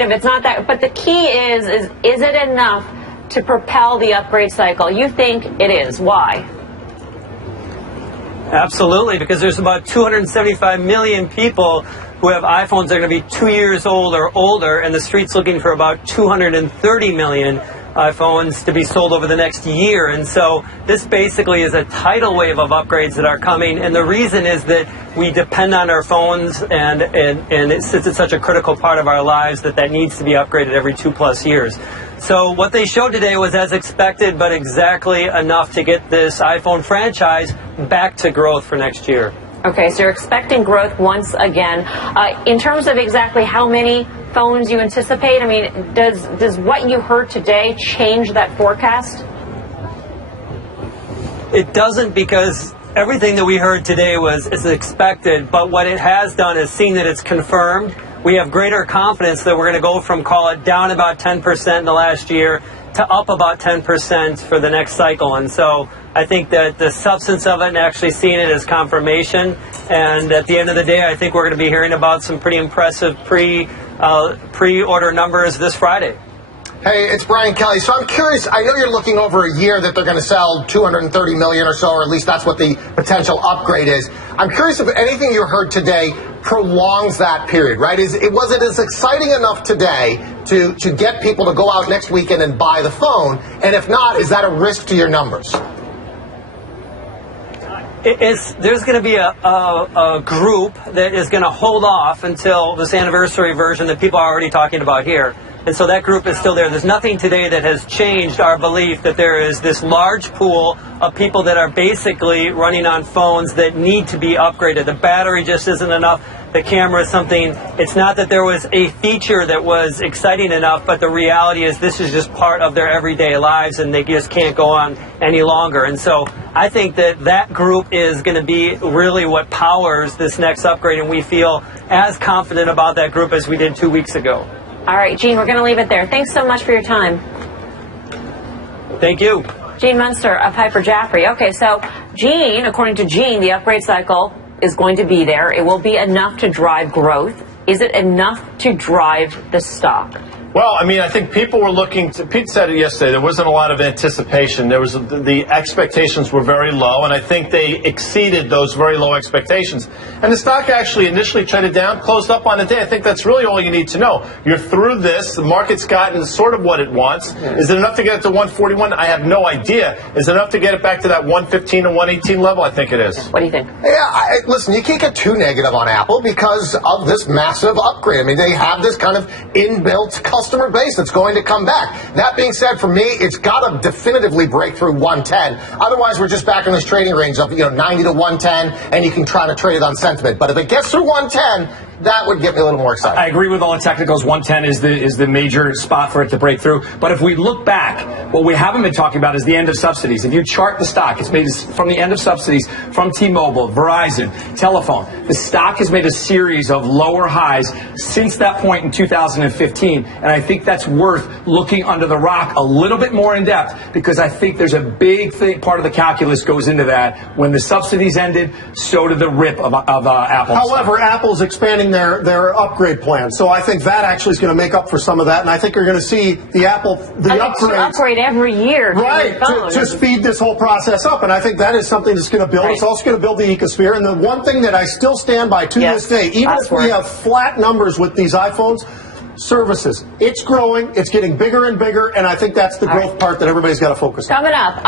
if it's not that, but the key is it enough to propel the upgrade cycle? You think it is. Why? Absolutely, because there's about 275 million people who have iPhones that are going to be 2 years old or older, and the street's looking for about 230 million iPhones to be sold over the next year. And so this basically is a tidal wave of upgrades that are coming, and the reason is that we depend on our phones, and it's such a critical part of our lives that needs to be upgraded every 2+ years. So what they showed today was as expected, but exactly enough to get this iPhone franchise back to growth for next year. Okay, so you're expecting growth once again. In terms of exactly how many phones you anticipate, I mean, does what you heard today change that forecast? It doesn't, because everything that we heard today is expected, but what it has done is seen that it's confirmed. We have greater confidence that we're going to go from, call it, down about 10% in the last year to up about 10% for the next cycle. And so I think that the substance of it and actually seeing it as confirmation, and at the end of the day, I think we're going to be hearing about some pretty impressive pre-order numbers this Friday. Hey, it's Brian Kelly. So I'm curious, I know you're looking over a year that they're going to sell 230 million or so, or at least that's what the potential upgrade is. I'm curious if anything you heard today prolongs that period, right? Was it as exciting enough today to get people to go out next weekend and buy the phone? And if not, is that a risk to your numbers? There's going to be a group that is going to hold off until this anniversary version that people are already talking about here. And so that group is still there. There's nothing today that has changed our belief that there is this large pool of people that are basically running on phones that need to be upgraded. The battery just isn't enough. The camera is something. It's not that there was a feature that was exciting enough, but the reality is this is just part of their everyday lives, and they just can't go on any longer. And so I think that group is going to be really what powers this next upgrade, and we feel as confident about that group as we did 2 weeks ago. All right, Gene, we're going to leave it there. Thanks so much for your time. Thank you. Gene Munster of Piper Jaffray. Okay, so Gene, according to Gene, the upgrade cycle is going to be there. It will be enough to drive growth. Is it enough to drive the stock? Well, I mean, I think people were looking to, Pete said it yesterday, there wasn't a lot of anticipation. The expectations were very low, and I think they exceeded those very low expectations. And the stock actually initially traded down, closed up on the day. I think that's really all you need to know. You're through this. The market's gotten sort of what it wants. Is it enough to get it to 141? I have no idea. Is it enough to get it back to that 115 or 118 level? I think it is. What do you think? Yeah, listen, you can't get too negative on Apple because of this massive upgrade. I mean, they have this kind of inbuilt customer base that's going to come back. That being said, for me, it's got to definitively break through 110. Otherwise, we're just back in this trading range of 90 to 110, and you can try to trade it on sentiment. But if it gets through 110, that would get me a little more excited. I agree with all the technicals. 110 is the major spot for it to break through. But if we look back, what we haven't been talking about is the end of subsidies. If you chart the stock, it's made from the end of subsidies from T-Mobile, Verizon, Telephone. The stock has made a series of lower highs since that point in 2015. And I think that's worth looking under the rock a little bit more in depth, because I think there's a big part of the calculus goes into that. When the subsidies ended, so did the rip of Apple. However, Apple's expanding their upgrade plan, so I think that actually is going to make up for some of that, and I think you're going to see the upgrade every year, right, to speed this whole process up, and I think that is something that's going to build. Right. It's also going to build the ecosphere, and the one thing that I still stand by to this day, even if we have flat numbers with these iPhones, services, it's growing, it's getting bigger and bigger, and I think that's the growth part that everybody's got to focus on. Coming up.